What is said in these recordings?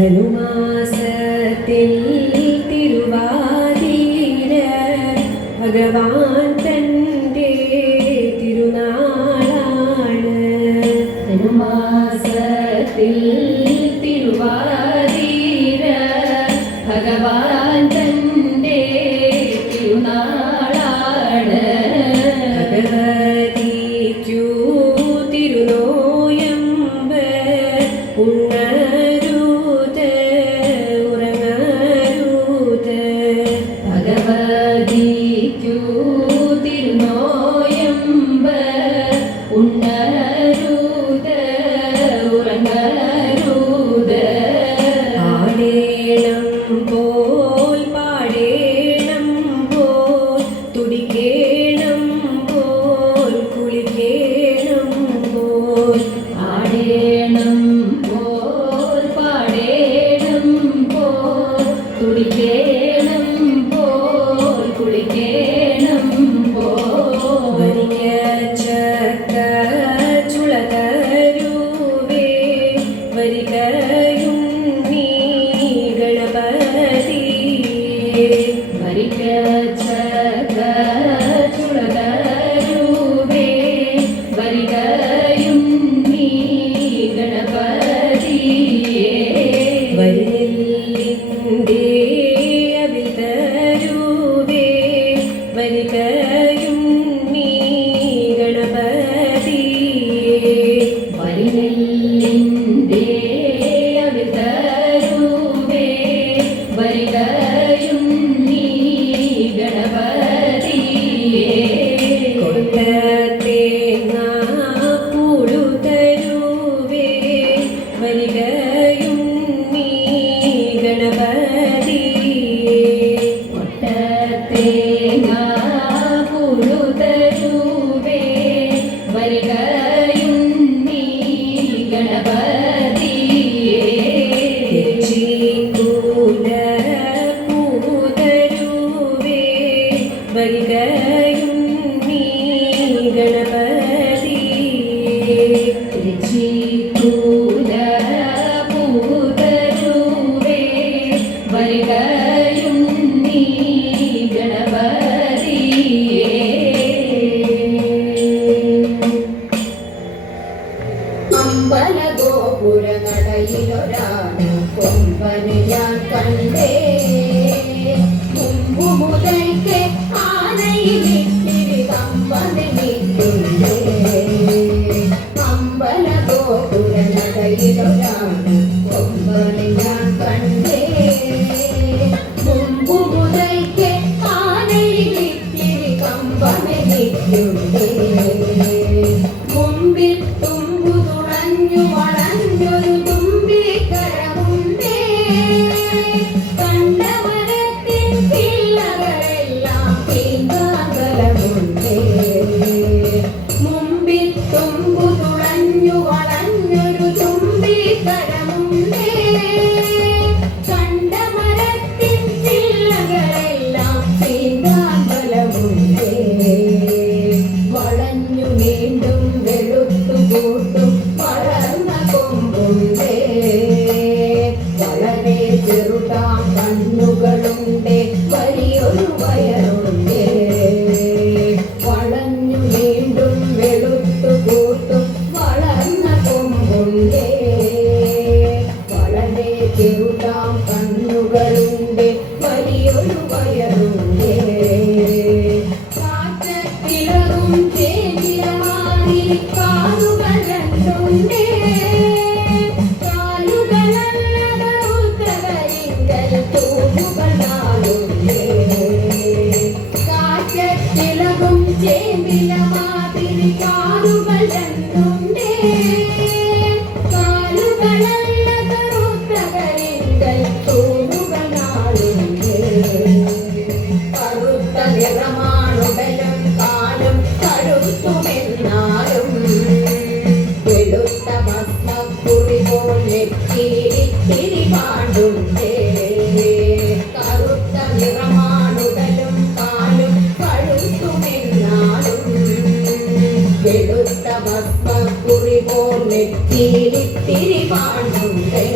ധനുമാസത്തിൽ തിരുവാതിര ഭഗവാൻ തൻ്റെ തിരുനാളാണ്. ധനുമാസത്തിൽ തിരുവാതിര ഭഗവാൻ തൻ്റെ തിരുനാളാണ്. ഭഗവതിക്കു തിരുനോയമ്പ് ഉണരുത് ഉറങ്ങരുത്. ഭഗവതിക്കു തിരുനോയമ്പ് ഉണരുത് ഉറങ്ങരുത്. ആടേണം പോൽ പാടേണം പോൽ തുടിക്കേണം പോൽ കുളിക്കേണം പോൽ. ആടേണം പോൽ പാടേണം പോൽ തുടിക്കേണം പോൽ കുളിക്കേണം പോൽ. വരികച്ചക്ക ചുളതരുവേ വരികയും നീ ഗണപതിയേ. വരികച്ചക്ക ചുളതരുവേ വരികയും നീ ഗണപതിയേ. വരിനെല്ലിൻ്റെ അവിൽ തരുവേ വരികയും നീ ഗണപതിയേ. വരിനെല്ലിൻ്റെ അവിൽ തരുവേ വരികയും നീ ഗണപതിയേ. കൊട്ടത്തേങ്ങ പൂളു തരുവേ വരികയും നീ ഗണപതിയേ. കൊട്ടത്തേങ്ങ പൂളു തരുവേ വരികയും നീ ഗണപതിയേ. തെച്ചിക്കൂല പൂ തരുവേ വരികയും നീ ഗണപതിയേ. തെച്ചിക്കൂല പൂ തരുവേ വരികയും നീ ഗണപതിയേ. അമ്പലഗോപുര നടയിലൊരാണ് കൊമ്പന് ഞാൻ കണ്ടേ. മുമ്പു മുതൽക്ക് ആനയിലിത്തിരി കമ്പന് നിൽക്കുന്നേ. അമ്പലഗോപുര നടയിലൊരാണ് കൊമ്പന് ഞാൻ കണ്ടേ. മുമ്പു മുതൽക്ക് ആനയിലിത്തിരി കമ്പന് നിൽക്കുന്നേ. മുമ്പിൽ തുമ്പു തുളഞ്ഞു വളഞ്ഞൊരു തുമ്പിക്കരമുണ്ടേ. കണ്ടമരത്തിൻ പിള്ളകളെല്ലാം പീങ്കാങ്കലമുണ്ടേ. മുമ്പിൽ തുമ്പു തുളഞ്ഞു വളഞ്ഞൊരു തുമ്പിക്കരമുണ്ടേ. കണ്ടമരത്തിൻ പിള്ളകളെല്ലാം പീങ്കാങ്കലമുണ്ടേ. വളഞ്ഞു വീണ്ടും വെളുത്തു കൂട്ടും വളർന്ന കൊമ്പുണ്ടേ. വളരെ ചെറുതാം കണ്ണുകളുണ്ട് വലിയൊരു വയറുണ്ടേ. വളഞ്ഞു വീണ്ടും വെളുത്തു കൂട്ടും വളർന്ന കൊമ്പുണ്ടേ. വളരെ ചെറുതാം കണ്ണുകളുണ്ട് വലിയൊരു വയറുണ്ടേ. കാറ്റത്തിളകും ചേച്ചിലമാരി കാലുകൾ രണ്ടുണ്ടേ. കാലുകളല്ലാതെ ഉത്തകരിങ്കൽ തൂണുകൾ നാലുണ്ടേ. കാറ്റത്തിളകും ചേമ്പിലമാതിരി കാലുകൾ രണ്ടുണ്ടേ. കാലുകളല്ലാതെ ഉത്തകരിങ്കൽ തൂണുകൾ നാലുണ്ടേ. കറുത്ത നിറമാണുടലും കാലും കഴുത്തുമെന്നാലും വെളുത്ത ഭസ്മക്കുറി പോലെ തിരി പാണ്ടുണ്ടേ. കറുത്ത നിറമാണുടലും കാലും കഴുത്തുമെന്നാലും വെളുത്ത ഭസ്മക്കുറി പോലെ തിരി പാണ്ടുണ്ടേ.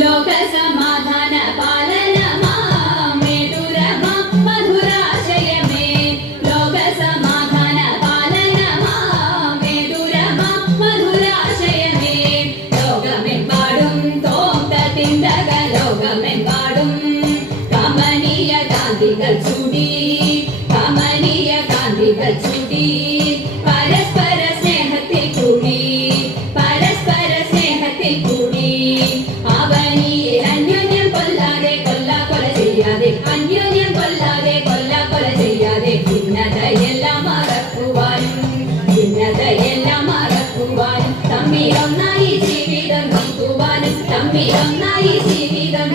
ലോകസമാധാന പാലനമാമേ ദുരമം മധുരാശയമേ ലോകസമാധാന പാലനമാമേ ദുരമം മധുരാശയമേ ലോകമെമ്പാടും തോന്തത്തിന്തക ലോകമെമ്പാടും കമനീയ കാന്തികൾ ചൂടി കമനീയ കാന്തികൾ ചൂടി പരസ്പര സ്നേഹത്തിൽ കൂടി പരസ്പര സ്നേഹത്തിൽ കൂടി അവനിയെ അന്യോന്യം കൊല്ലാതെ കൊല ചെയ്യാതെ അന്യോന്യം കൊല്ലാതെ കൊല ചെയ്യാതെ ഭിന്നതയെല്ലാം മറക്കുവാനും ഭിന്നതയെല്ലാം മറക്കുവാനും തമ്മിലൊന്നായി ജീവിതം നോക്കുവാനും തമ്മിലൊന്നായി ജീവിതം